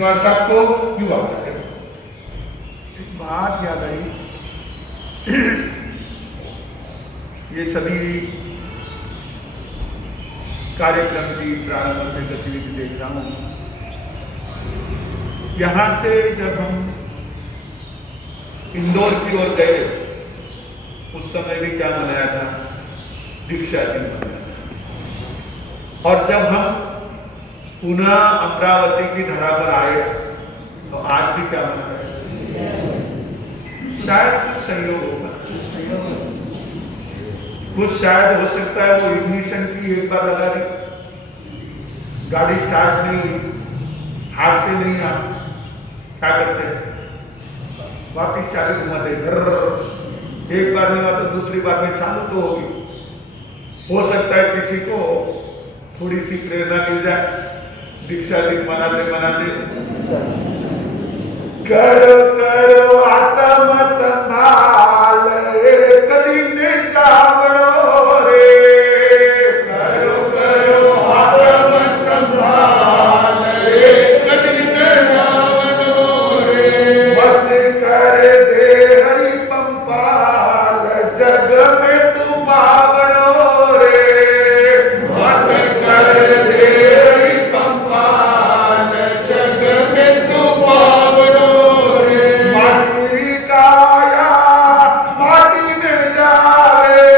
श्रीनिवास साहब को युवा चाहे। एक बात याद आई, ये सभी कार्यक्रम की प्रारंभ से गतिविधि देख रहा हूं। यहां से जब हम इंदौर की ओर गए उस समय भी क्या मनाया था, दीक्षा दिन मनाया था। और जब हम पुनः अमरावती की धरा पर आए तो आज भी क्या मना रहे हैं, शायद कुछ संयोग होगा, कुछ शायद हो सकता है वो इग्निशन की एक बार लगा दी, गाड़ी स्टार्ट नहीं, हारते नहीं, आप क्या करते हैं वापिस चालू घुमाते, एक बार नहीं हुआ तो दूसरी बार में चालू तो होगी। हो सकता है किसी को थोड़ी सी प्रेरणा मिल जाए, दीक्षा दिन मनाते मनाते करो करो आत्म संभाल एक दिन जावड़ो रे, करो करो आत्म संभाल एक दिन जावड़ो रे, मत कर दे हरि पंपाल जग में तू बावड़ो रे, मत कर दे हरि पंपाल जग में तू बावड़ो रे, माटी काया माटी में जावे,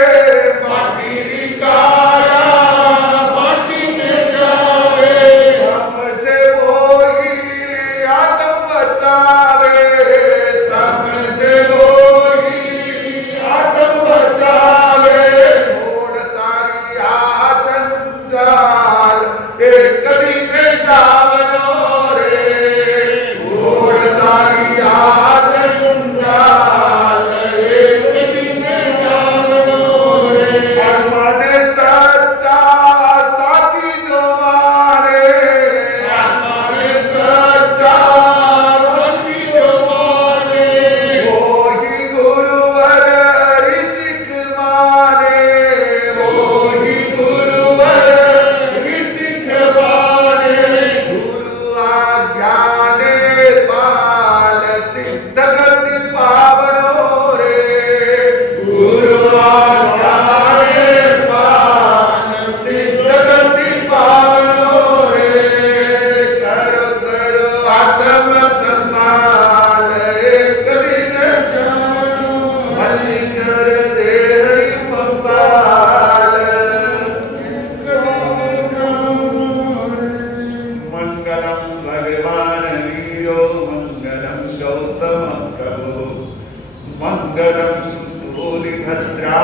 माटी काया माटी में जावे, समझे वही आत्म बचावे, समझे वही आत्म बचावे, छोड़ सारी जंजाल एक दिन जावनो रे, छोड़ सारी जंजाल एक दिन जावनो रे, मन सच्चा साथी जो मारे, मन सच्चा साथी जो मारे, वो ही गुरुवर ऋषिक मारे, वो ही गुरुवर ऋषिक मारे, गुरु आज्ञा ने पाल सिद्ध गति पावनो रे, गुरु आज्ञा ने पाल सिद्ध गति पावनो रे, करो करो आत्म संभाल एक दिन जावनो, बलि कर दे हरि पंपाल एक दिन जावनो रे, मंगलम भगवान वीरो मंगलम गौतम प्रभु, मंगलम स्थूलिभद्रात्या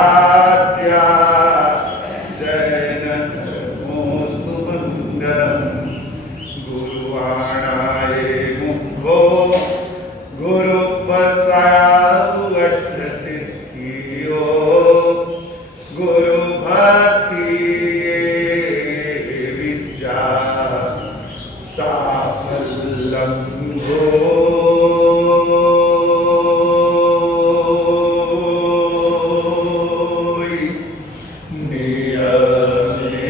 जैन धर्मोस्तु मंगलम, गुरुवाणाय मुखो गुरु बसावट सिद्धियो, गुरु भक्ति विद्या साफल्यं होई नियमे।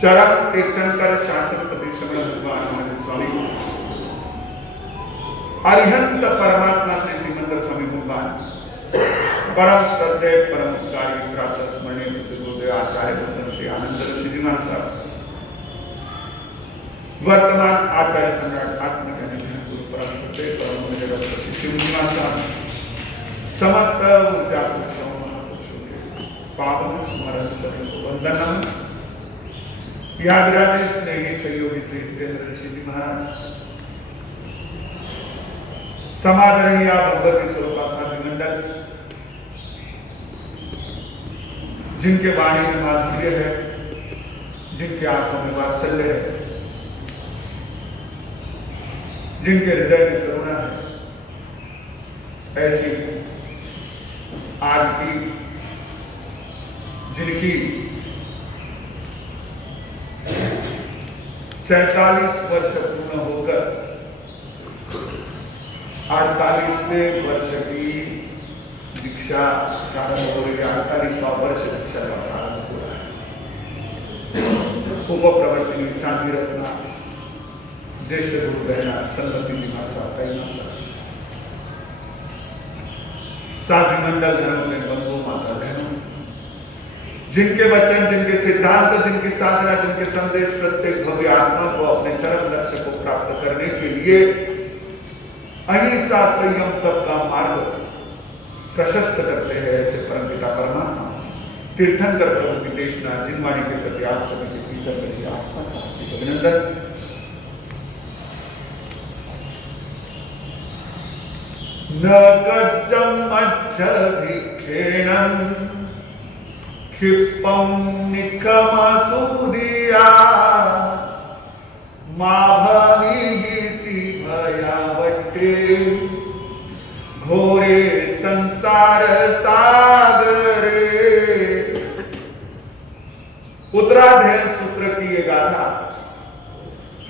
चरक तीर्थंकर शासन प्रतिश्रमण भगवान स्वामी अरिहंत परमात्मा श्री सिमंदर स्वामी भगवान परम श्रद्धेय परम उपकारी प्रातः स्मरणीय गुरुदेव आचार्य रतन श्री आनंद श्रीनिवास साहब, वर्तमान आचार्य सम्राट आत्मज्ञानी गुरु परम श्रद्धेय परम गुरुदेव श्री श्रीनिवास साहब, समस्त ऊर्जा पुरुषों महापुरुषों के पावन स्मरण सभी को वंदनम। यहाँ विराजे स्नेही सहयोगी श्री जितेंद्र ऋषि जी महाराज, समादरणीय भगवती स्वरूपा साधु मंडल, जिनके वाणी में माधुर्य है, जिनके आंखों में वात्सल्य है, जिनके हृदय में करुणा है, ऐसी आज की जिनकी 47 वर्ष पूर्ण होकर 48वें वर्ष की दीक्षा प्रारंभ हो रही है। 48वां वर्ष दीक्षा का प्रारंभ हो रहा है। उपप्रवर्तनी शांति रखना, ज्येष्ठ गुरु बहना, संगति निवासा कैलासा, साधु मंडल धर्म में बंधु माता बहनों, जिनके वचन, जिनके सिद्धांत, जिनकी साधना, जिनके संदेश प्रत्येक भव्य आत्मा को अपने चरम लक्ष्य को प्राप्त करने के लिए अहिंसा संयम तप का मार्ग प्रशस्त करते हैं, ऐसे परमपिता परमात्मा तीर्थंकर प्रभु की देशना जिनवाणी के प्रति आप सभी के भीतर प्रति आस्था का अभिनंदन। न गज्जं मज्जभिक्षेणं क्षिप्पं निखमसूदिया मा भवीहि भयावटे घोरे संसार सागरे। उत्तराध्ययन सूत्र की ये गाथा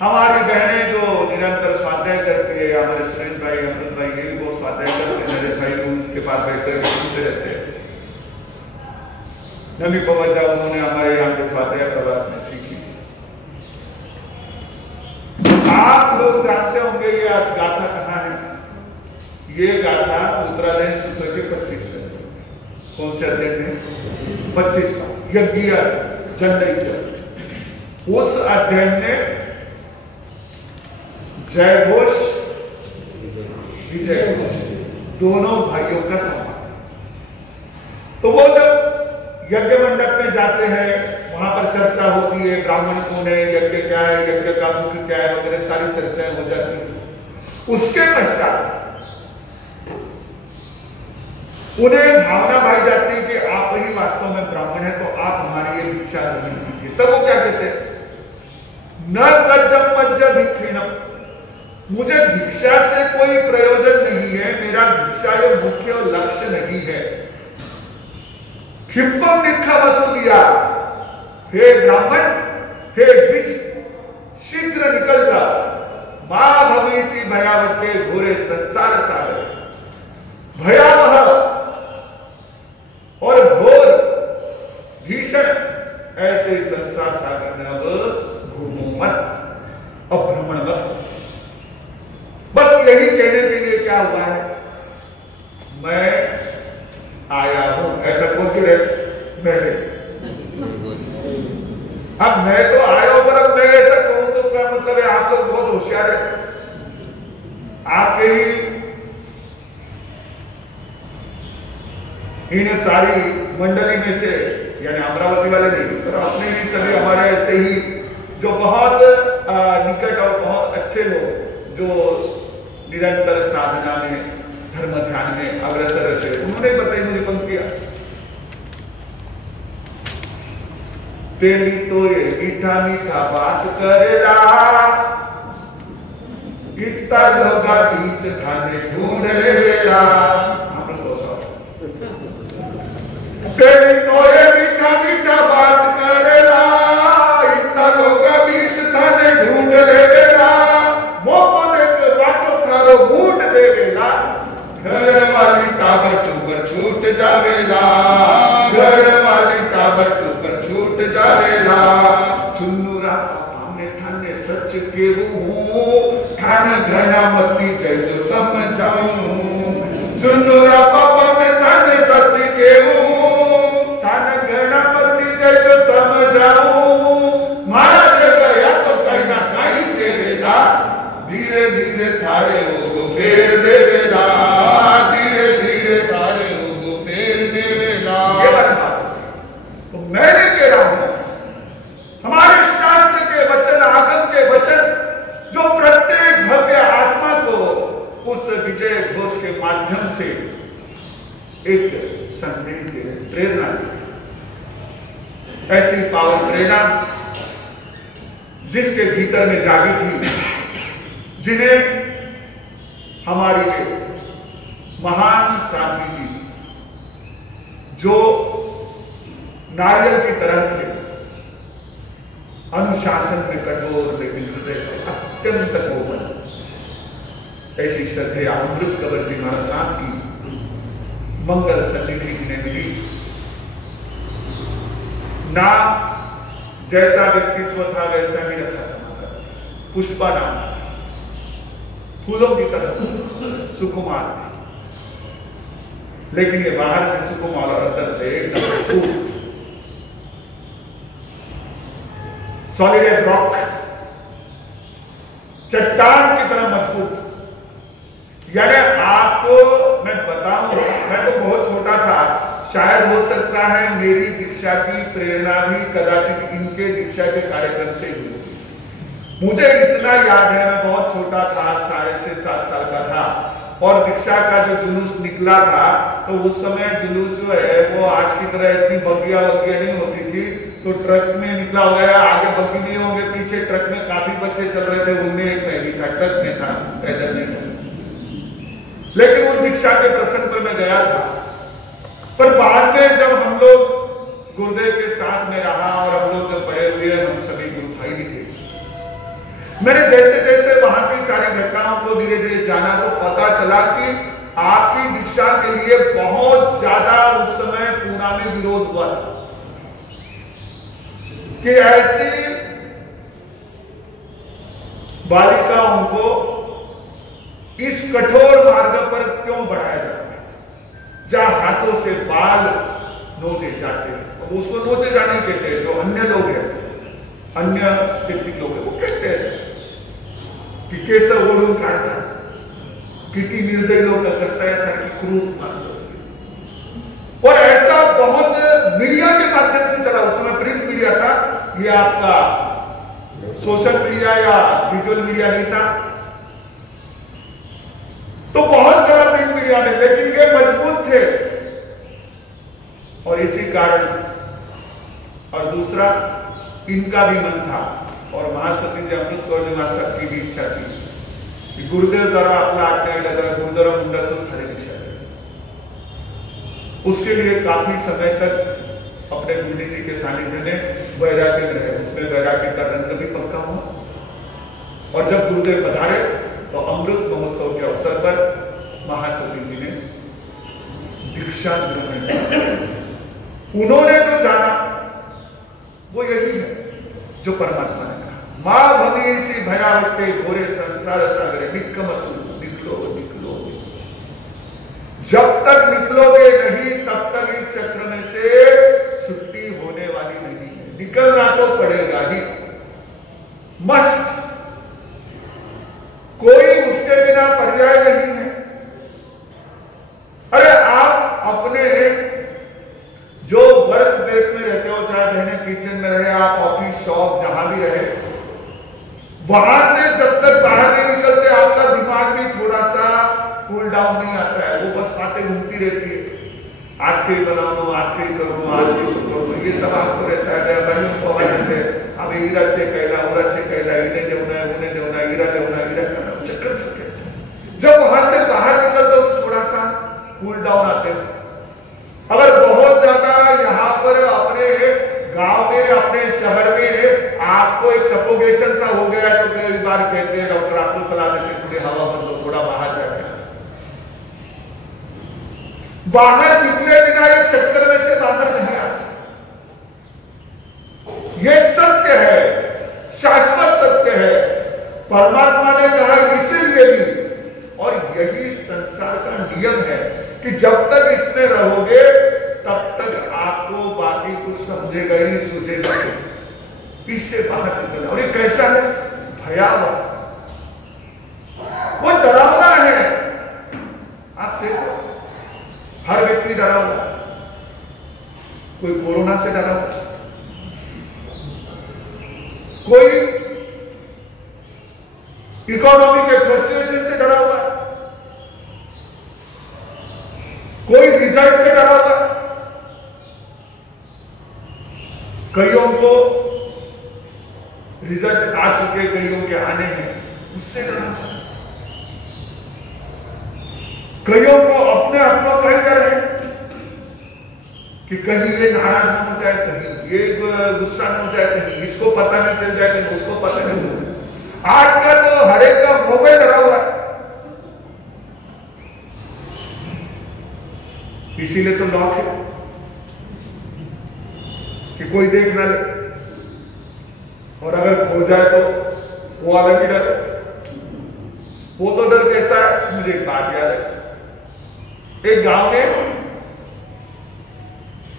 हमारी बहनें जो निरंतर स्वाध्याय करती है, हमारे सुरेश भाई, अमृत भाई, ये वो स्वाध्याय करते, मेरे भाई उनके पास बैठकर सुनते रहते हैं। नमी पवजा उन्होंने हमारे यहाँ के स्वाध्याय प्रवास में सीखी। आप लोग जानते होंगे ये गाथा कहाँ है? ये गाथा उत्तराध्ययन सूत्र के 25वें, कौन से अध्याय में? 25वां, यज्ञ जनयज्ञ। उस अध्याय में जय घोष विजय घोष दोनों भाइयों का सम्मान। तो वो जब यज्ञ मंडप में जाते हैं, वहां पर चर्चा होती है, ब्राह्मण कौन है, यज्ञ क्या है, यज्ञ का मुख्य क्या है, वगैरह सारी चर्चाएं हो जाती है। उसके पश्चात उन्हें भावना भाई जाती है कि आप ही वास्तव में ब्राह्मण है, तो आप हमारी ये भिक्षा ग्रहण कीजिए। तब वो क्या कहते हैं? न गज्जं मज्जभिक्षेणं, मुझे भिक्षा से कोई प्रयोजन नहीं है, मेरा भिक्षा ये मुख्य लक्ष्य नहीं है। क्षिप्पं निखमसूदिया, हे ब्राह्मण, हे द्विज, शीघ्र निकल जा, मा भवीसि भयावते घोरे संसार सागर। भयावह और घोर भीषण ऐसे संसार सागर में अब घूमो मत, अभ्रमण मत। बस यही कहने के लिए क्या हुआ है, मैं आया हूं, ऐसा बोल के मैंने, अब मैं तो आया हूं, पर अब मैं ऐसा कहूं तो क्या मतलब है? आप लोग बहुत होशियार है, आपके ही इन सारी मंडली में से, यानी अमरावती वाले नहीं, तो अपने ही सभी हमारे ऐसे ही जो बहुत निकट और बहुत अच्छे लोग जो निरंतर साधना में, धर्म ध्यान में अग्रसर रहते, उन्होंने बताई मुझे पंक्तियां। तेरी तो ये मीठा मीठा बात करेला, इतना लोगा बीच खाने ढूंढ लेला। तेरी तो ये मीठा मीठा बात करेला, इतना लोगा बीच खाने ढूंढ लेला। मोको देख बातों थारो मूड देवेला, घर वाली टाबर ऊपर छूट जावेला, घर वाली टाबर ऊपर छूट जावेला। चुन्नूरा पापा में थाने सच के हूँ, ठान घना मती जय जो समझाऊं। चुन्नूरा पापा में थाने सच के हूँ, ठान घना मती जय जो समझाऊं। मारा गया तो कहीं ना कहीं देवेला, धीरे धीरे थारे वो फेर देवेला, धीरे धीरे थारे वो फेर देवेला। ये बात तो मैंने कह रहा हूं, हमारे शास्त्र के वचन, आगम के वचन जो प्रत्येक भव्य आत्मा को उस विजय घोष के माध्यम से एक संदेश दे, प्रेरणा दे। ऐसी पावन प्रेरणा जिनके भीतर में जागी थी, जिन्हें हमारी महान साथी जी जो नारियल की तरह थे, अनुशासन में कठोर लेकिन हृदय से अत्यंत कोमल, ऐसी श्रद्धेय अमृत कंवर जी महाराज साहब की मंगल सन्निधि जिन्हें मिली, ना जैसा व्यक्तित्व था वैसा ही रखा था। पुष्पा नाम था, फूलों की तरह सुकुमार थी, लेकिन ये बाहर से सुकुमार और अंदर से एकदम सॉलिड एज रॉक, चट्टान की तरह मजबूत। यानी आपको मैं बताऊं, मैं तो बहुत छोटा था, शायद हो सकता है मेरी दीक्षा की प्रेरणा भी कदाचित इनके दीक्षा के कार्यक्रम से हुई। मुझे इतना याद है, मैं बहुत छोटा था, 6.5-7 साल का था, और दीक्षा का जो जुलूस निकला था, तो उस समय जुलूस जो है वो आज की तरह इतनी बग्गियां नहीं होती थी, तो ट्रक में निकला हुआ है, आगे बग्गी नहीं होंगे, पीछे ट्रक में काफी बच्चे चल रहे थे, उनमें एक मैं भी था, ट्रक में था, पैदल नहीं था। लेकिन उस दीक्षा के प्रसंग पर मैं गया था, पर बाद में जब हम लोग गुरुदेव के साथ में रहा और हम लोग जब बड़े हुए, हम सभी गुरु भाई भी थे, मैंने जैसे जैसे वहां की सारी घटनाओं को धीरे धीरे जाना, तो पता चला कि आपकी दीक्षा के लिए बहुत ज्यादा उस समय पूना में विरोध हुआ था कि ऐसी बालिकाओं को इस कठोर मार्ग पर क्यों बढ़ाया जाता है, जहां हाथों से बाल नोचे जाते हैं। अब उसको नोचे जाने कहते हैं, जो अन्य लोग हैं, अन्य व्यक्ति लोग हैं, वो कहते हैं की केस ओढून काढतात, किती निर्दयी लोक कसायासारखी क्रूर माणसं असते। और ऐसा बहुत मीडिया के माध्यम से चला, उस समय प्रिंट मीडिया था, ये आपका सोशल मीडिया या विजुअल मीडिया नहीं था, तो बहुत ज्यादा प्रिंट मीडिया में, लेकिन ये मजबूत थे। और इसी कारण, और दूसरा इनका भी मन था, और महासती जी अमृत कौर महासती की भी इच्छा थी कि गुरुदेव द्वारा आपला आज्ञा लगा गुरुद्वारा मुंडा सुधारे दीक्षा करें। उसके लिए काफी समय तक अपने गुरु जी के सानिध्य में वैराग्य में रहे, उसमें वैराग्य का रंग भी पक्का हुआ। और जब गुरुदेव पधारे तो अमृत महोत्सव के अवसर पर महासती जी ने दीक्षा ग्रहण की। उन्होंने जो जाना वो यही है जो परमात्मा ने कहा, मां भवेसी भयावटे घोरे संसार सागरे निक्कमसु निकलो निकलो। जब तक निकलोगे नहीं तब तक इस चक्र में से छुट्टी होने वाली नहीं है, निकलना तो पड़ेगा ही, मस्ट। कोई उसके बिना पर्याय नहीं है। अरे आप अपने जो वर्क प्लेस में रहते हो, चाहे बहने किचन में रहे, आप ऑफिस शॉप जहां भी रहे, वहां से जब तक बाहर नहीं निकलते आपका दिमाग भी थोड़ा सा कूल डाउन नहीं आता है, वो बस बातें घूमती रहती है, आज के ही बना लो, आज के ही करो, आज की सुनो, ये सब आपको रहता है। अब हीरा चे कहला, ओरा चे कहला, इन्हें देवना है, उन्हें देवना, हीरा देवना, हीरा करना, चक्कर चलते। जब वहां से बाहर निकलते हो तो थोड़ा सा कूल डाउन आते हैं। अगर बहुत ज्यादा यहाँ पर अपने गांव में, अपने शहर में आपको एक सफोकेशन सा हो गया तो कई बार कहते हैं डॉक्टर आपको सलाह देते हैं थोड़ी हवा बंद लो, थोड़ा बाहर जाके। बाहर निकले बिना ये चक्कर में से बाहर नहीं आ सकते। ये सत्य है, शाश्वत सत्य है, परमात्मा ने कहा इसीलिए भी, और यही संसार का नियम है कि जब तक इसमें रहोगे तब तक आपको बाकी कुछ समझेगा ही नहीं, सूझेगा नहीं, इससे बाहर निकलना। और ये कैसा है? भयावह, वो डरावना है। आप देखो हर व्यक्ति डरा हुआ, कोई कोरोना से डरा हुआ, कोई इकोनॉमी के फ्लक्चुएशन से डरा हुआ, कोई रिजल्ट से डरा हुआ, कईयों को रिजल्ट आ चुके, कईयों के आने हैं, उससे डरा हुआ, कईयों को अपने अपनों का ही डर है कि कहीं ये नाराज न हो जाए, कहीं ये गुस्सा न हो जाए, कहीं इसको पता नहीं चल जाए, कहीं उसको पता नहीं चल जाए। आज का तो हर एक का मोबाइल डरा हुआ है, इसीलिए तो लॉक है कि कोई देख ना ले। और अगर खो जाए तो वो अलग ही डर है। वो तो डर कैसा है, मुझे एक बात याद है। एक गांव में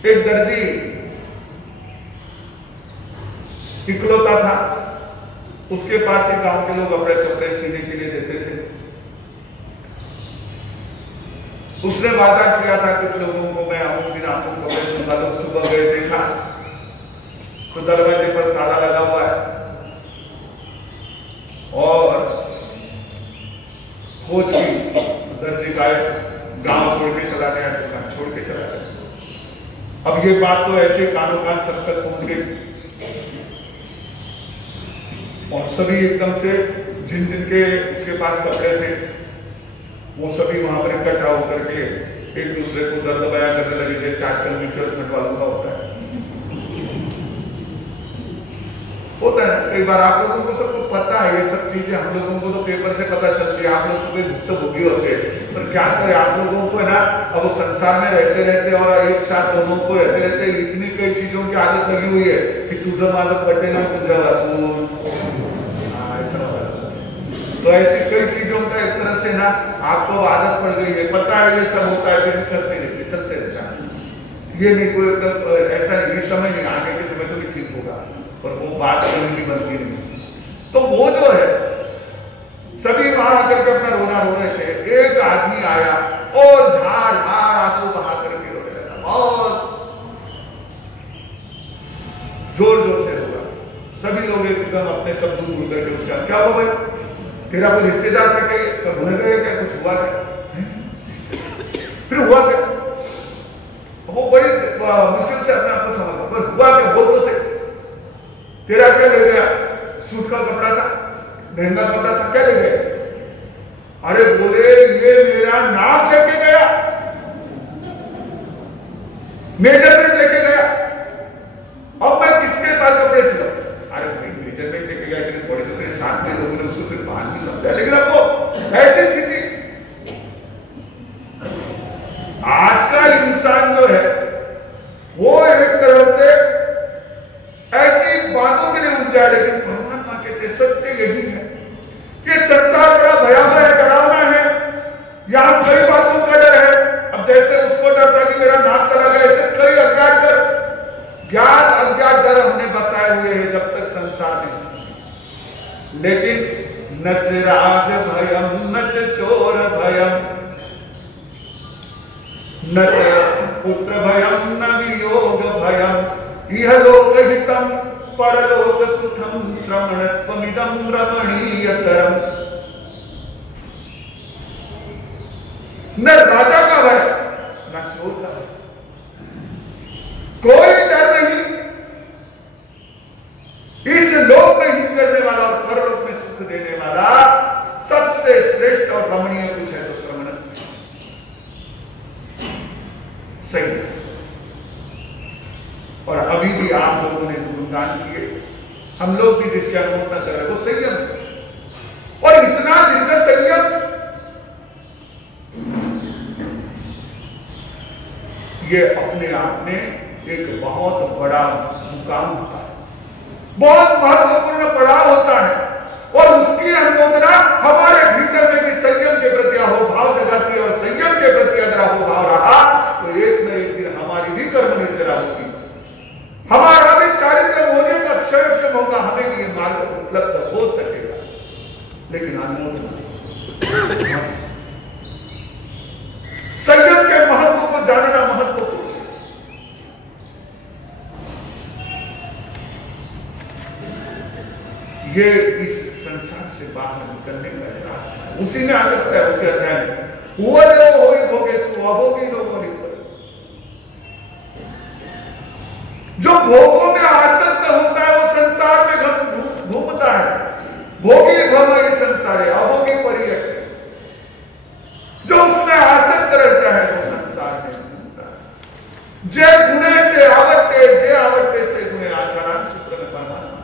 एक दर्जी इकलौता था, उसके पास ही गांव के लोग अपने कपड़े सीने के लिए देते थे। उसने वादा किया था कुछ लोगों को, मैं अमुक दिन आपको कपड़े दूंगा। लोग सुबह गए, देखा तो दरवाजे पर ताला लगा हुआ है और खोज की। दर्जी का गांव छोड़ के चला गया, दुकान छोड़ के चला गया। अब ये बात तो ऐसे कानों कान सब तक पहुंच गई और सभी एकदम से जिन जिनके उसके पास कपड़े थे वो सभी वहां पर इकट्ठा होकर के एक दूसरे को दर्द बयां करने लगे, जैसे आजकल म्यूचुअल फंड वालों का होता है ना। कई बार आप लोगों को सबको पता है ये सब चीजें, हम लोगों को तो पेपर से पता चलती है, आप लोगों को भुक्तभोगी होते हैं। पर क्या करें, आप लोगों को है ना, अब वो संसार में रहते रहते और एक साथ दोनों को रहते रहते इतनी कई चीजों की आदत लगी हुई है कि तुझे माझं पटेल तुझे वाचून, तो ऐसी कई चीजों का एक तरह से ना आपको आदत पड़ गई है, पता है ये सब होता है, फिर करते रहते, चलते रहते। ये नहीं कोई ऐसा नहीं, इस समय नहीं, आगे के समय तो भी ठीक होगा, पर वो बात कभी भी बनती नहीं। तो वो जो है सभी वहां आकर के अपना रोना रो रहे थे। एक आदमी आया और झाड़ झाड़ आंसू बहा करके रोने लगा और जोर जोर से रोगा। सभी लोग एकदम अपने सब दूर दूर करके उसका, क्या हुआ भाई, तेरा कोई रिश्तेदार था क्या, भूल गए क्या, कुछ हुआ क्या, फिर हुआ क्या? वो बड़ी मुश्किल से अपने आप को समझ, पर हुआ क्या, बोल तो सही, तेरा क्या ले गया? सूट का कपड़ा था, महंगा कपड़ा था, क्या ले गया? अरे बोले ये मेरा नाक लेके गया, मेजरमेंट लेके गया, अब मैं किसके पास कपड़े सिलाऊं? अरे भाई मेजरमेंट लेके गया, इतने बड़े तो तेरे साथ में लोगों ने उसको फिर बाहर नहीं समझा, लेकिन अब वो ऐसी स्थिति, आज का इंसान जो है वो एक तरह से ऐसी बातों के लिए उलझा है। लेकिन परमात्मा कहते सत्य यही है कि संसार बड़ा भयावह है, डरावना है, यहां कई बातों का डर है। अब जैसे उसको डर था कि मेरा नाक चला गया, ऐसे कई अज्ञात डर, ज्ञात अज्ञात डर हमने बसाए हुए हैं जब तक संसार में। लेकिन न च राज भयम न च चोर भयम न च पुत्र भयम न वियोग भयम इह लोक हितम परलोक सुखम श्रवणत्वमिदं रमणीयतरम। न राजा का भय न चोर का भय, कोई डर नहीं। इस लोक में हित करने वाला और परलोक में सुख देने वाला सबसे श्रेष्ठ और रमणीय कुछ है तो श्रवण सही है। और अभी भी आप लोगों ने गुणगान किए, हम लोग भी जिसके अनुमोदन कर रहे वो संयम, और इतना दिव्य संयम ये अपने आप में एक बहुत बड़ा मुकाम होता है, बहुत महत्वपूर्ण पड़ाव होता है। और उसकी अनुमोदना हमारे भीतर में भी संयम के प्रति अहोभाव जगाती है, और संयम के प्रति अगर अहोभाव रहा तो एक न एक दिन हमारी भी कर्म निर्जरा होगी, हमारा भी चारित्र होने का क्षण होगा, हमें भी ये मार्ग उपलब्ध हो सकेगा। लेकिन अनुमोदना संयम के महत्व को जानना महत्वपूर्ण है। ये इस संसार से बाहर निकलने का रास्ता है, उसी में आगे है, उसी अध्याय में वो जो भोगों में आसक्त होता है वो संसार में घूमता है, भोगी भव ये संसार है, अभोगी परी है। जो उसमें आसक्त रहता है वो संसार में घूमता है। जे गुणे से आवट्टे, जे आवट्टे से गुणे आचरण सूत्र में परमात्मा,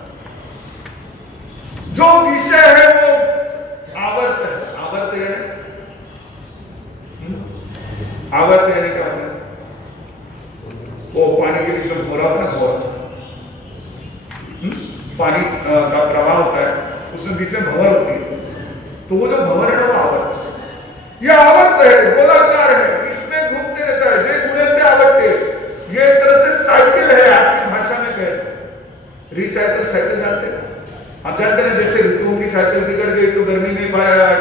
जो विषय है वो आवर्त है, आवर्त है, आवर्त है क्या है? वो पानी के बीच में भोरा हो ना, भोरा पानी का प्रवाह होता है, उसमें बीच में भंवर होती है, तो वो जो भंवर है ना वो आवर्त है। ये आवर्त है, गोलाकार है, इसमें घूमते रहता है, जे गुणे से आवर्त है। ये एक तरह से साइकिल है, आज की भाषा में कहते रिसाइकिल साइकिल जानते हैं आप, जानते हैं जैसे ऋतुओं की साइकिल बिगड़ गई तो गर्मी में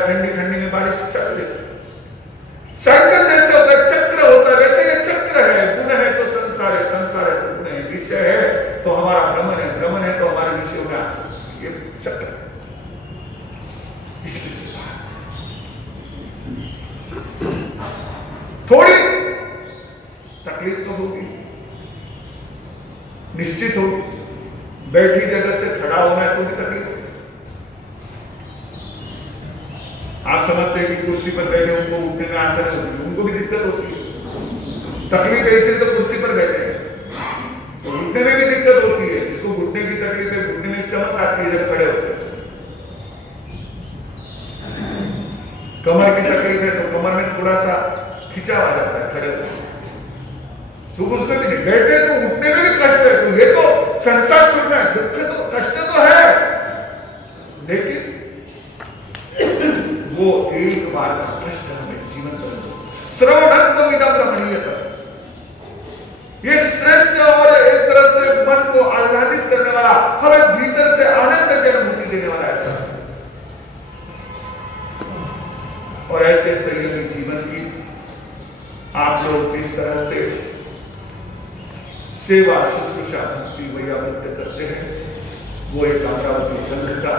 ठंडी में बारिश चल रही, साइकिल जैसे होता है, चक्र होता है, वैसे ये चक्र है। गुण है तो संसार है, संसार है तो गुण है, विषय है तो हमारा भ्रमण है, भ्रमण है तो हमारे विषयों में आसक्ति, ये चक्र है। थोड़ी तकलीफ तो होगी, निश्चित होगी, बैठी जगह से खड़ा होना है तो भी तकलीफ। आप समझते हैं कि कुर्सी पर बैठे उनको उठने में आसान होती है, उनको भी दिक्कत होती है। तकलीफ ऐसे तो कुर्सी पर बैठे हैं तो घुटने में भी दिक्कत होती है, जिसको घुटने की तकलीफ है, घुटने में चमक आती है जब खड़े होते हैं। कमर की तकलीफ है तो कमर में थोड़ा सा खिंचाव आ जाता है खड़े होते, सुख उसमें भी नहीं, बैठे तो उठने में भी कष्ट है। तो ये तो संसार छोड़ना है, दुख तो कष्ट तो है, लेकिन वो एक बार का कष्ट हमें जीवन पर श्रवणत्व इदम रमणीयता, ये श्रेष्ठ और एक तरह से मन को आह्लादित करने वाला, हमें भीतर से आनंद की अनुभूति देने वाला ऐसा। और ऐसे संयमी जीवन की आप लोग इस तरह से सेवा शुश्रूषा भक्ति वैयावृत्य करते हैं, वो एक अमरावती संघ का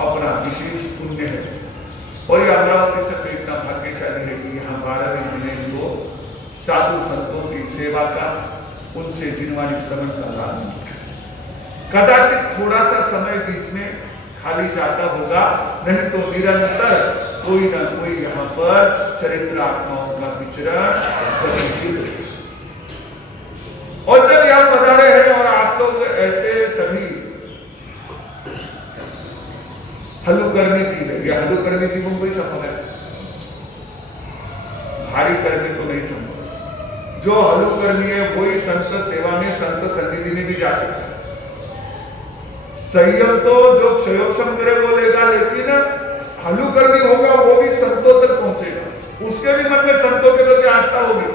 अपना विशेष पुण्य है। और ये अमरावती संघ इतना भाग्यशाली है कि यहाँ 12 महीने को साधु संतों की सेवा का, उनसे जिनवाणी श्रवण का लाभ मिलता है। कदाचित थोड़ा सा समय बीच में खाली जाता होगा, नहीं तो निरंतर कोई ना कोई यहाँ पर चरित्रात्माओं का विचरण गतिशील है। और जब यहाँ पधारे हैं और आप लोग ऐसे सभी हल्लुकर्मी जी है, ये हल्लुकर्मी जी को कोई संभव है, भारी कर्मी को नहीं संभव। जो हल्लुकर्मी है वही संत सेवा में, संत सन्निधि में भी जा सकता है। संयम तो जो क्षयोक्षम करे वो लेगा, लेकिन हल्लुकर्मी होगा वो भी संतों तक पहुंचेगा, उसके भी मन में संतों के प्रति आस्था होगी।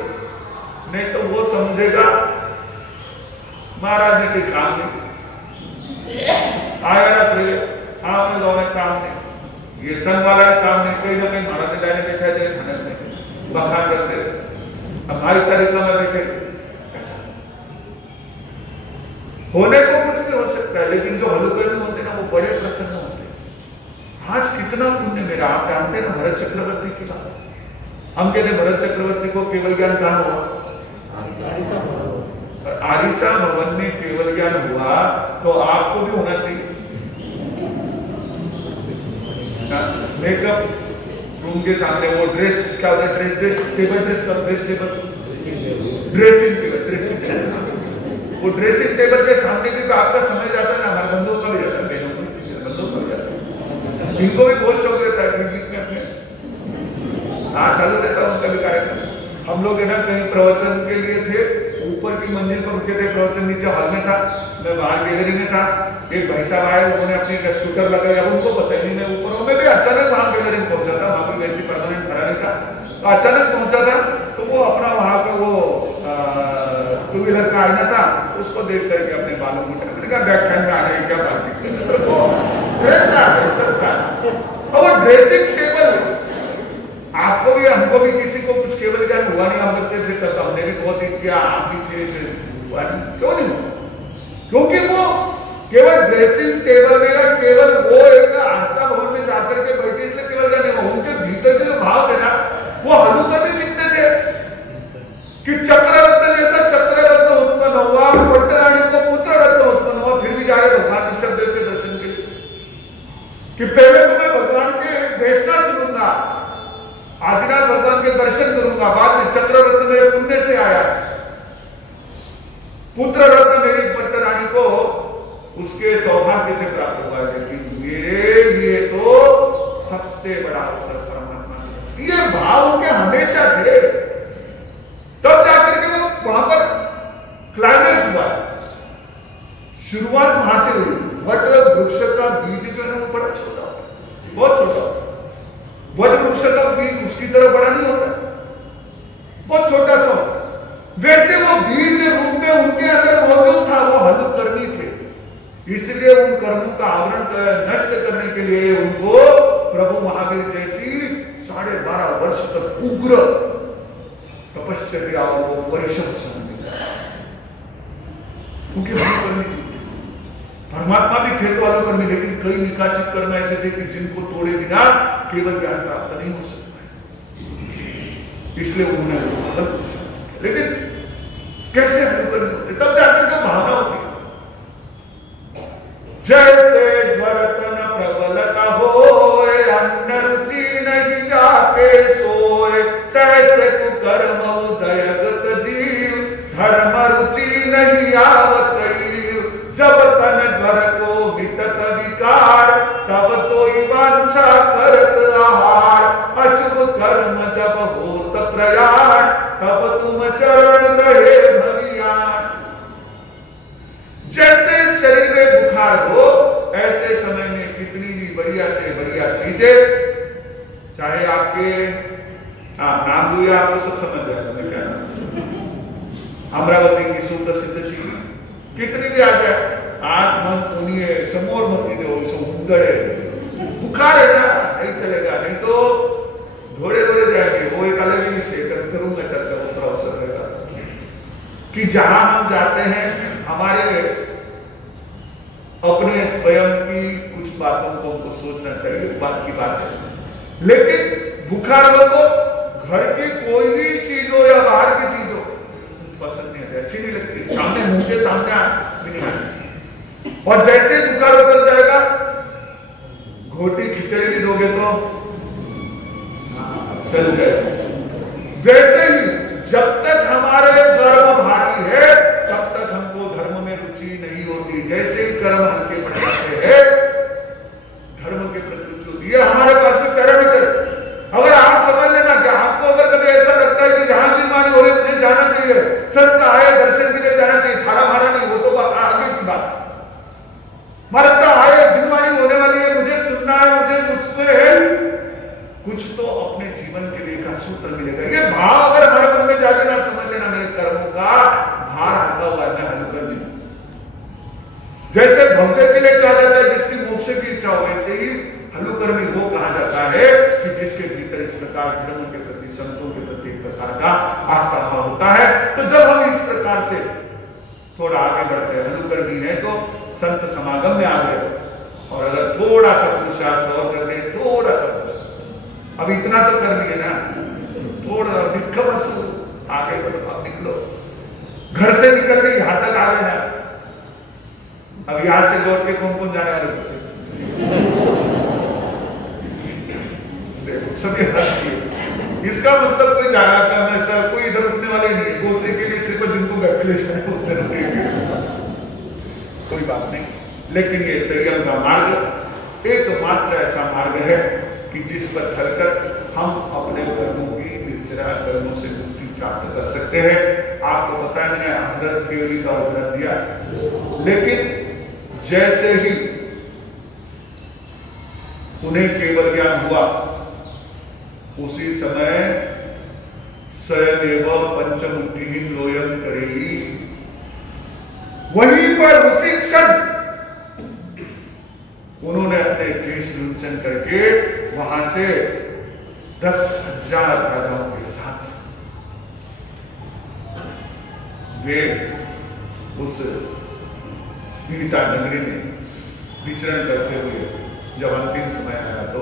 नहीं तो वो समझेगा महाराज ने कोई काम नहीं आया, हाँ मैं काम नहीं, ये संघ वाला काम नहीं, कहीं ना कहीं महाराज ने जाने बैठा थे ठनक में बखान करते, हमारी तरीका में बैठे। होने को कुछ भी हो सकता है, लेकिन जो हल्लुकर्मी होते ना वो बड़े प्रसन्न होते हैं। आज कितना पुण्य मेरा, आप जानते हैं ना भरत चक्रवर्ती की बात, हम कहते हैं भरत चक्रवर्ती को केवल ज्ञान कहां हुआ, आरिसा भवन में केवल ज्ञान हुआ, तो आपको भी होना चाहिए। मेकअप रूम के सामने वो ड्रेस क्या होता है, ड्रेसिंग टेबल, वो ड्रेसिंग टेबल के सामने भी आपका समय जाता है ना, हमारे बंधुओं का भी जाता है, बहनों का बंधुओं का भी जाता है, इनको भी बहुत शौक रहता है बीच में अपने, हाँ चालू रहता है उनका भी कार्यक्रम। हम लोग है ना कहीं प्रवचन के लिए थे, ऊपर की मंजिल पर रुके थे, प्रवचन नीचे हॉल में था, मैं बाहर गैलरी में था, एक भाई साहब आए, उन्होंने अपनी स्कूटर लगाया, उनको पता ही नहीं मैं ऊपर हूँ, मैं भी अचानक वहां गैलरी में पहुंचा था, वहां पर वैसे परमानेंट खड़ा नहीं था, तो अचानक पहुंचा था, तो वो अपना वहां पर वो 2 व्हीलर का आईना था, उसको देख करके अपने बालों को मैंने कहा व्याख्यान में आने की क्या बात। और ड्रेसिंग टेबल आपको भी हमको भी किसी को कुछ केवल ज्ञान हुआ नहीं, हम बच्चे थे तब हमने भी बहुत किया, आप भी थे, क्यों नहीं हुआ? क्योंकि वो केवल ड्रेसिंग टेबल में या केवल वो एक आस्था भवन में जाकर के बैठे इसलिए केवल ज्ञान नहीं हुआ, उनके भीतर के जो भाव थे ना वो हल्लुकर्मी लिखते थे कि चक्ररत्न जैसा चक्ररत्न उत्पन्न हुआ, पट्टरानी को पुत्र रत्न उत्पन्न हुआ, फिर भी जा रहे भगवान ऋषभदेव के दर्शन के लिए कि पहले तो मैं भगवान के देशना सुनूंगा, आदिनाथ भगवान के दर्शन करूंगा, बाद में चक्ररत्न मेरे पुण्य से आया, पुत्र रत्न मेरी पट्टरानी को उसके सौभाग्य से प्राप्त हुआ, लेकिन मेरे लिए तो सबसे बड़ा अवसर परमात्मा, ये भाव उनके हमेशा थे। तब जाकर के वो वहां पर क्लाइमेक्स हुआ, शुरुआत वहां से हुई, बट वृक्ष का बीज जो है ना वो बड़ा छोटा होता है, बहुत छोटा होता है। वट वृक्ष का बीज उसकी तरह बड़ा नहीं होता, बहुत छोटा सा होता है। वैसे वो बीज रूप में उनके अंदर मौजूद था, वो हलुकर्मी थे, इसलिए उन कर्मों का आवरण नष्ट करने के लिए उनको प्रभु महावीर जैसी 12.5 वर्ष तक उग्र तपश्चर्या और परिश्रम सहन किया, क्योंकि हलुकर्मी थे। परमात्मा भी थे तो हलुकर्मी, लेकिन कई निकाचित कर्म ऐसे थे कि जिनको तोड़े बिना केवल ज्ञान प्राप्त नहीं हो सकता, इसलिए उन्होंने। लेकिन कैसे हलुकर्मी होते, तब जाकर के भावना होती है। जैसे ज्वरतन प्रबलता होए, अन्न रुचि नहीं जाके सोए, तैसे तू कर्म उदयगत जीव, धर्म रुचि नहीं आवत। जब तन ज्वर को मिटत विकार, तब सोई वांछा करत आहार। अशुभ कर्म जब होत प्रयाण, तब तुम शरण रहे भवियान। जैसे शरीर में बुखार हो, ऐसे समय में कितनी भी बढ़िया से बढ़िया चीजें, चाहे आपके नाम लू या आपको सब समझ जाएगा मैं क्या नाम, अमरावती की सुप्रसिद्ध चीज कितनी भी आ जाए, आज मन पुनिए समोर मत दो, बुखार है ना, नहीं चलेगा, नहीं तो धोड़े धोड़े जाएंगे। वो एक अलग ही से करूंगा चर्चा, वो थोड़ा अवसर रहेगा कि जहां हम जाते हैं हमारे अपने स्वयं की कुछ बातों को हमको सोचना चाहिए, बात की बात है। लेकिन बुखार हो तो घर की कोई भी चीज हो या बाहर की चीज हो पसंद नहीं आती, अच्छी नहीं लगती, सामने मुंह के सामने भी नहीं आती। और जैसे बुखार उतर जाएगा, घोटी खिचड़ी भी दोगे तो चल जाएगा। वैसे ही जब तक हमारे धर्म भारी है, तब तक हमको धर्म में रुचि नहीं होती। जैसे ही कर्म हल्के पड़ जाते हैं, धर्म के प्रति रुचि होती है। हमारे पास में पैरामीटर, अगर आप समझ लेना कि आपको अगर कभी ऐसा लगता है कि जहां जिनवानी हो रही मुझे जाना चाहिए, संत आए दर्शन के लिए जाना चाहिए, थारा मारा नहीं, वो तो आगे की बात। मरसा आए जिनवानी होने वाली है, मुझे सुनना है, मुझे उसमें कुछ तो अपने जीवन के लिए का सूत्र मिलेगा। ये भाव अगर हमारे मन में जाके ना, समझ लेना मेरे कर्मों का भार हटा हुआ है, हलुकर्मी। जैसे भक्त के लिए कहा जाता है जिसकी मोक्ष की इच्छा हो, वैसे ही हलुकर्मी वो कहा जाता है कि जिसके भीतर इस प्रकार धर्म के प्रति, संतों के प्रति एक प्रकार का आस्था भाव होता है। तो जब हम इस प्रकार से थोड़ा आगे बढ़ते हैं, हलुकर्मी है तो संत समागम में आ गए, और अगर थोड़ा सा पुरुषार्थ और कर ले, थोड़ा सा, अब इतना तो कर लिए ना, थोड़ा दिक्कत आगे बढ़ो, आप निकलो, घर से निकल के यहां तक आ गए ना। अब यहां से लौट के कौन कौन जाने वाले होते, देखो सभी हंस किए। इसका मतलब कोई जाना करना सर, कोई इधर उठने वाले नहीं है, गोसे के लिए सिर्फ जिनको घर के लिए जाना उधर रुकेंगे, कोई बात नहीं। लेकिन ये संयम का मार्ग एकमात्र ऐसा मार्ग है कि जिस पर चलकर हम अपने कर्मों की निर्जरा कर्मों से मुक्ति प्राप्त कर सकते हैं। आपको पता है मैंने अमृत केवली का उदाहरण दिया, लेकिन जैसे ही उन्हें केवल ज्ञान हुआ, उसी समय स्वयं पंचमुखी लोयन करेगी, वहीं पर उसी क्षण उन्होंने अपने केश लुंचन करके वहां से 10,000 राजाओं के साथ वे उस पीड़िता नगरी में विचरण करते हुए जब अंतिम समय आया तो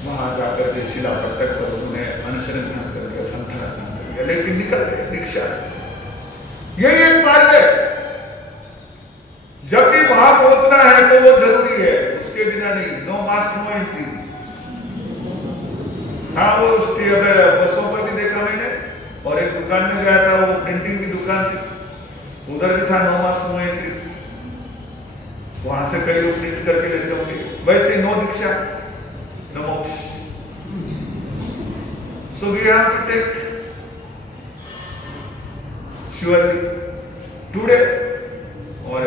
वहां जाकर के शिला पटक पर उन्होंने अनुसरण कर दिया, संथान कर दिया, लेकिन निकल गए दीक्षा। यही एक मार्ग है, जब भी वहां पहुंचना है तो वो जरूरी है, उसके बिना नहीं, नो मास्क नो एंट्री। हाँ, वो उसकी बसों पर भी देखा मैंने, और एक दुकान में गया था, वो प्रिंटिंग की दुकान थी, उधर भी था नो मास्क नो एंट्री। वहां से कई लोग प्रिंट करके लेते होंगे, वैसे नो दीक्षा नो मोक्ष। So we have to take surely today, और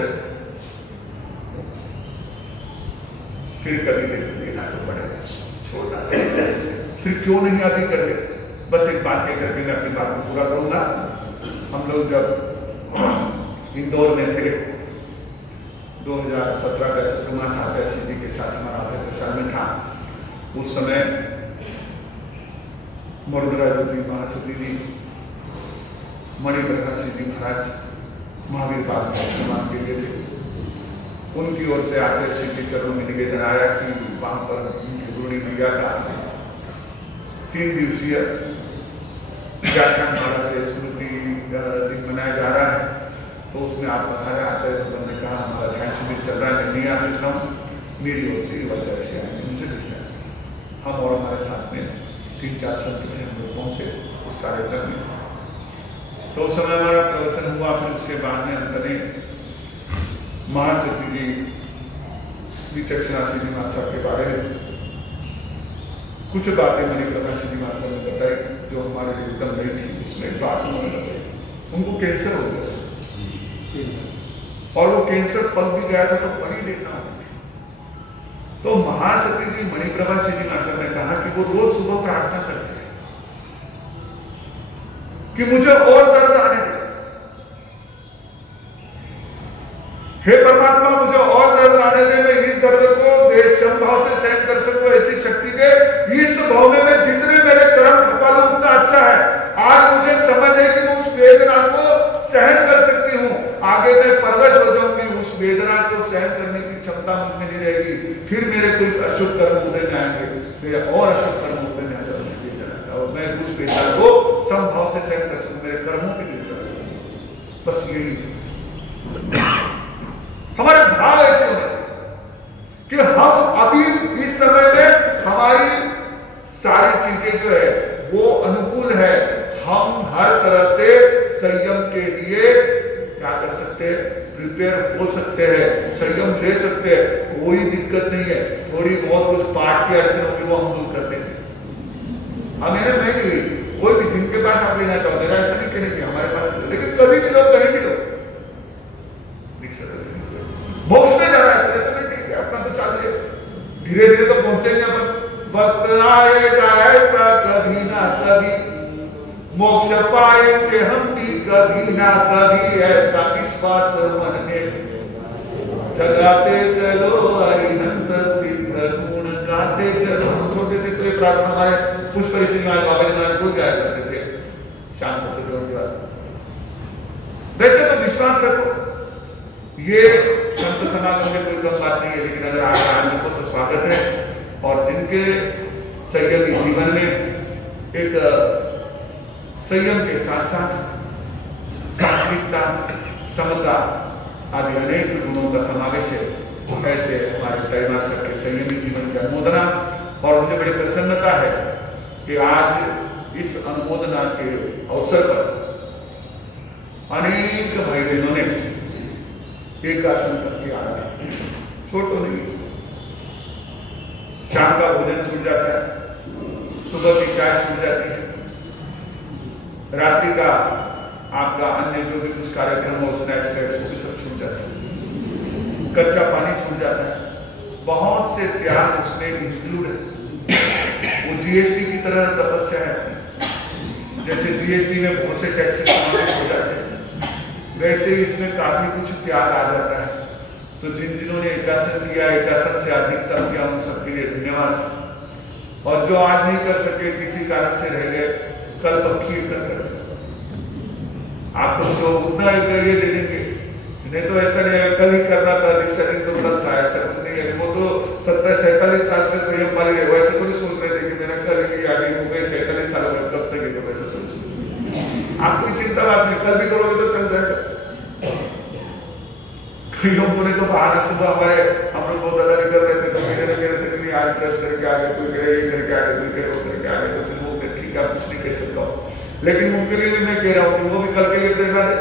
फिर कभी देना तो पड़ेगा, छोड़ना फिर क्यों नहीं अभी कर ले। बस एक बात कह करके मैं अपनी बात को पूरा करूंगा। हम लोग जब इंदौर में थे 2017 का चतुर्मास आचार्य जी के साथ हमारा आचार्य प्रसाद में था, उस समय मोरदरा ज्योति महासती जी, मणिप्रभा जी महाराज महावीर पाद चतुर्मास के लिए थे। उनकी ओर से आचार्य श्री के चरणों में निवेदन आया कि वहां पर गुरुणी मैया का 3 दिवसीय व्याख्यानमाला से स्मृति दिन मनाया जा रहा है, तो उसमें आप हमारे आचार्य ने कहा हमारा ध्यान शिविर चल रहा है, मैं नहीं आ सकता हूँ, मेरी ओर से आचार्य श्री आएंगे, मुझे दिखा। हम और हमारे साथ में 3-4 संत थे, हम लोग पहुंचे उस कार्यक्रम में। तो उस समय हमारा प्रवचन हुआ। फिर उसके बाद में हमने महासती जी विचक्षणा श्रीनिवासा के बारे में कुछ बातें मणिप्रभा श्रीनिवासा ने बताई जो हमारे लिए एकदम नहीं थी। उसमें एक बात उन्होंने बताई, उनको कैंसर हो गया और वो कैंसर पक भी गया था तो बड़ी लेना होती। तो महासती जी मणिप्रभा श्रीनिवासा ने कहा कि वो रोज सुबह प्रार्थना करते हैं कि मुझे और दर्द आने दे, हे परमात्मा मुझे और दर्द आने दे, मैं इस दर्द को समभाव से सहन कर सकूं, ऐसी शक्ति दे। इस भाव में मैं जितने मेरे कर्म खपा लूं उतना अच्छा है। आज मुझे समझ है कि मैं उस वेदना को सहन कर सकती हूँ, आगे मैं परवश हो जाऊंगी, उस वेदना को सहन करने की क्षमता मुझ में नहीं रहेगी। फिर मेरे कोई अशुद्ध कर्म उदय में आएंगे, मेरे और अशुद्ध कर्म उदय में आ जाएंगे और मैं उस वेदना को समभाव से सहन कर सकूं, मेरे कर्मों की नहीं कर। बस यही हमारे भाव ऐसे होने चाहिए कि हम अभी इस समय में हमारी सारी चीजें जो है वो अनुकूल है। हम हर तरह से संयम के लिए क्या कर सकते हैं, प्रिपेयर हो सकते हैं, संयम ले सकते हैं, कोई दिक्कत नहीं है। थोड़ी बहुत कुछ पाठ की अड़चन होगी वो हम दूर कर देंगे। हम मैं कोई भी जिनके पास आप लेना चाहो, मेरा ऐसा नहीं कहने की हमारे पास, लेकिन कभी भी लोग कहीं भी लोग मोक्ष में जा रहा है तो ठीक है, अपना तो चालू है, धीरे धीरे तो पहुंचेंगे अपन। वक्त आएगा ऐसा कभी ना कभी, मोक्ष पाएंगे हम भी कभी ना कभी, ऐसा विश्वास मन में जगाते चलो, अरिहंत सिद्ध गुण गाते चलो। छोटे थे तो प्रार्थना हमारे पुष्प ऋषि महाराज बाबा जी महाराज को गाया करते थे शांत से के बाद। वैसे तो विश्वास रखो, ये संत समागम में कोई कम बात नहीं है, लेकिन अगर आप आ सको तो स्वागत है। और जिनके संयमी जीवन में एक संयम के साथ साथ सात्विकता, समता आदि अनेक गुणों का समावेश है, ऐसे हमारे त्रैमासिक के संयमी जीवन की अनुमोदना। और मुझे बड़ी प्रसन्नता है कि आज इस अनुमोदना के अवसर पर अनेक भाई बहनों ने एक आसन करके आ रहा है, छोटो नहीं। शाम का भोजन छूट जाता है, सुबह की चाय छूट जाती है, रात्रि का आपका अन्य जो भी कुछ कार्यक्रम हो, स्नैक्स वो भी सब छूट जाता है, कच्चा पानी छूट जाता है, बहुत से त्याग उसमें इंक्लूड है। वो जीएसटी की तरह तपस्या है। जैसे जीएसटी में बहुत से टैक्सेस समावेश हो जाते हैं, वैसे ही इसमें काफी कुछ त्याग आ जाता है। तो जिन्होंने एकासन किया, एकासन से अधिकतम किया, उन सबके लिए धन्यवाद। और जो आज नहीं कर सके, किसी कारण से रह गए, कल पक्षी कर आपको जो उतना ये दे देंगे, नहीं तो ऐसा नहीं है कल ही करना था, दीक्षा दिन तो गलत था, ऐसा कुछ नहीं है। वो तो 47 साल से स्वयं पाले रहे, वैसे तो नहीं सोच रहे थे कि मैंने कल ही आगे हो गए 47 साल में कब तक तो वैसे तो आपको चिंता बात नहीं, कल भी करोगे तो चल जाएगा। कई लोगों ने तो बहाना सुबह हमारे हम लोग बहुत ज्यादा कर रहे थे, तो मेरे कह रहे थे कि आज 10 करके आगे, कोई करे ये करके आगे, कोई करे वो करके आगे, तो फिर वो ठीक है, कुछ नहीं कह सकता हूँ। लेकिन उनके लिए भी मैं कह रहा हूँ कि वो भी कल के लिए प्रेरणा दे,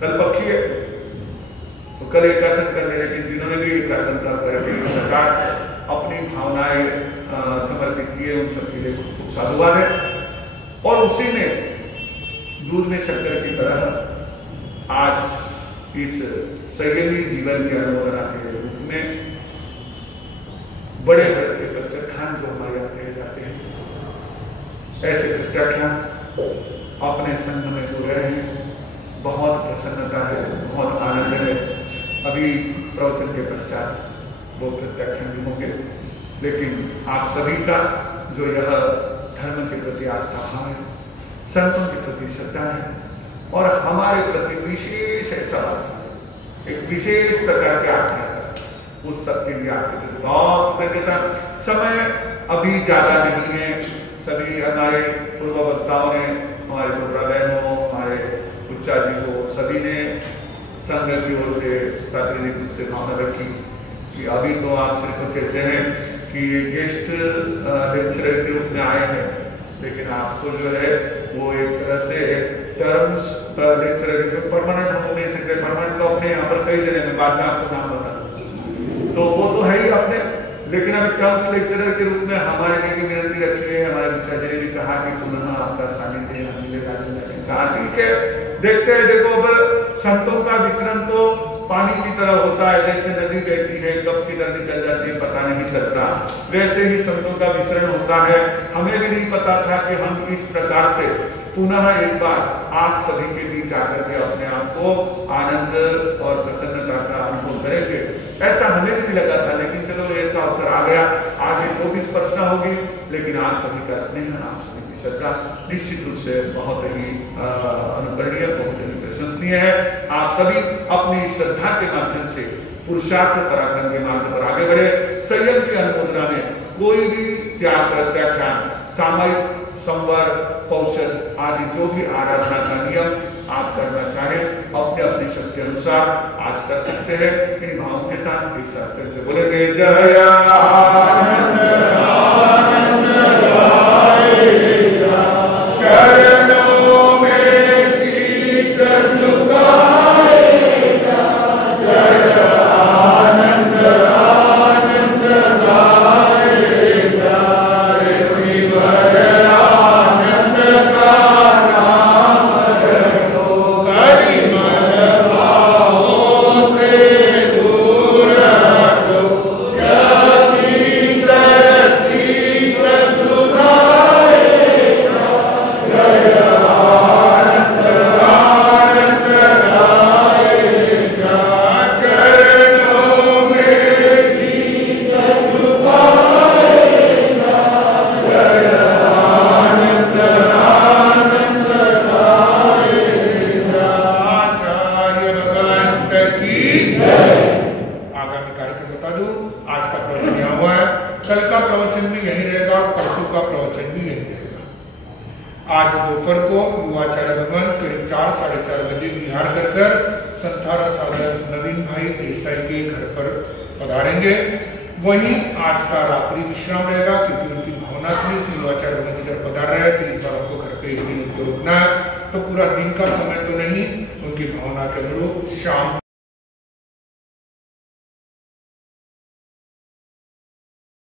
कल पक्षी है तो कल एकासन करने। लेकिन जिन्होंने भी एकासन का सरकार अपनी भावनाएं समर्पित किए, उन सबके लिए खूब साधुवाद है। और उसी में दूध में शक्कर की तरह आज इस संयमी जीवन की अनुमोदना के रूप में बड़े बड़े प्रत्याख्यान जो हमारे यहाँ कहे जाते हैं, ऐसे प्रत्याख्यान अपने संघ में हो रहे हैं। बहुत प्रसन्नता है, बहुत आनंद है। अभी प्रवचन के पश्चात वो प्रत्याख्यान भी होंगे, लेकिन आप सभी का जो यह धर्म के प्रति आस्था भाव है, संतों के प्रति श्रद्धा है और हमारे प्रति विशेष ऐसा एक विशेष प्रकार के आस्था है, उस सब के लिए आपके प्रति बहुत कृतज्ञता। समय अभी ज्यादा नहीं है। सभी हमारे पूर्ववक्ताओं ने, हमारे पुत्रा बहनों, हमारे उच्चा जी को, सभी ने संघ की ओर से प्रातिनिधिक रूप से भावना रखी कि अभी तो आप सिर्फ कैसे हैं कि गेस्ट लेक्चरर के रूप में आए हैं, लेकिन आपको जो है वो एक तरह से टर्म्स लेक्चरर परमानेंट हो नहीं सकते। परमानेंट तो अपने यहाँ पर कई जगह में बाद में आपको नाम बता, तो वो तो है ही अपने, लेकिन अभी टर्म्स लेक्चरर के रूप में हमारे लिए भी विनती रखी है। हमारे विचार्य ने भी कहा कि पुनः आपका सानिध्य मिलेगा। कहा ठीक है, देखते हैं। देखो अब संतों का विचरण तो पानी की तरह होता है, जैसे नदी बहती है, कब किधर निकल जाती है पता नहीं चलता, वैसे ही संतों का विचरण होता है। हमें भी नहीं पता था कि हम इस प्रकार से पुनः एक बार आप सभी के बीच आकर के अपने आप को आनंद और प्रसन्नता का अनुभव करेंगे, ऐसा हमें भी लगा था। लेकिन चलो ऐसा अवसर आ गया। आज एक 24 प्रश्न होगी, लेकिन आप सभी का स्नेह, आप सभी की श्रद्धा निश्चित रूप से बहुत ही अनुकरणीय, बहुत ही प्रशंसनीय है। आप सभी अपनी श्रद्धा के माध्यम से पुरुषार्थ पराक्रम के मार्ग पर आगे बढ़े। संयम की अनुमोदना में कोई भी त्याग, प्रत्याख्यान, सामयिक संवर, पौषध आदि जो भी आराधना का नियम आप करना चाहें, अपने अपनी शक्ति अनुसार आज कर सकते हैं। इन भावों के साथ एक साथ करके बोलेंगे जय आनंद आनंद गाएगा, चरणों में शीश झुकाएगा, जय आनंद आनंद गाएगा, ऋषि वर आनंद का नाम रटो, गरिमल भावों से दूर हटो, यति तरसीत सुधाएगा, जय आनंद आनंद गाएगा, चरणों में शीश झुकाएगा, जय आनंद आनंद गाएगा। आचार्य भगवंत की जय। आगामी कार्यक्रम बता दूं, आज का प्रवचन यहाँ हुआ है, कल का प्रवचन भी यही रहेगा और परसों का प्रवचन भी यही रहेगा। आज दोपहर को युवाचार्य भगवान करीब 4 साढ़े 4 बजे बिहार कर संथारा साधक नवीन भाई देसाई के घर पर पधारेंगे। वहीं आज का रात्रि विश्राम रहेगा, क्योंकि उनकी भावना थी कि युवाचार्य भगवान इधर पधार रहे हैं, तो इस बार हमको घर पे एक दिन उनको रुकना है, तो पूरा दिन का समय तो नहीं, उनकी भावना के अनुरूप शाम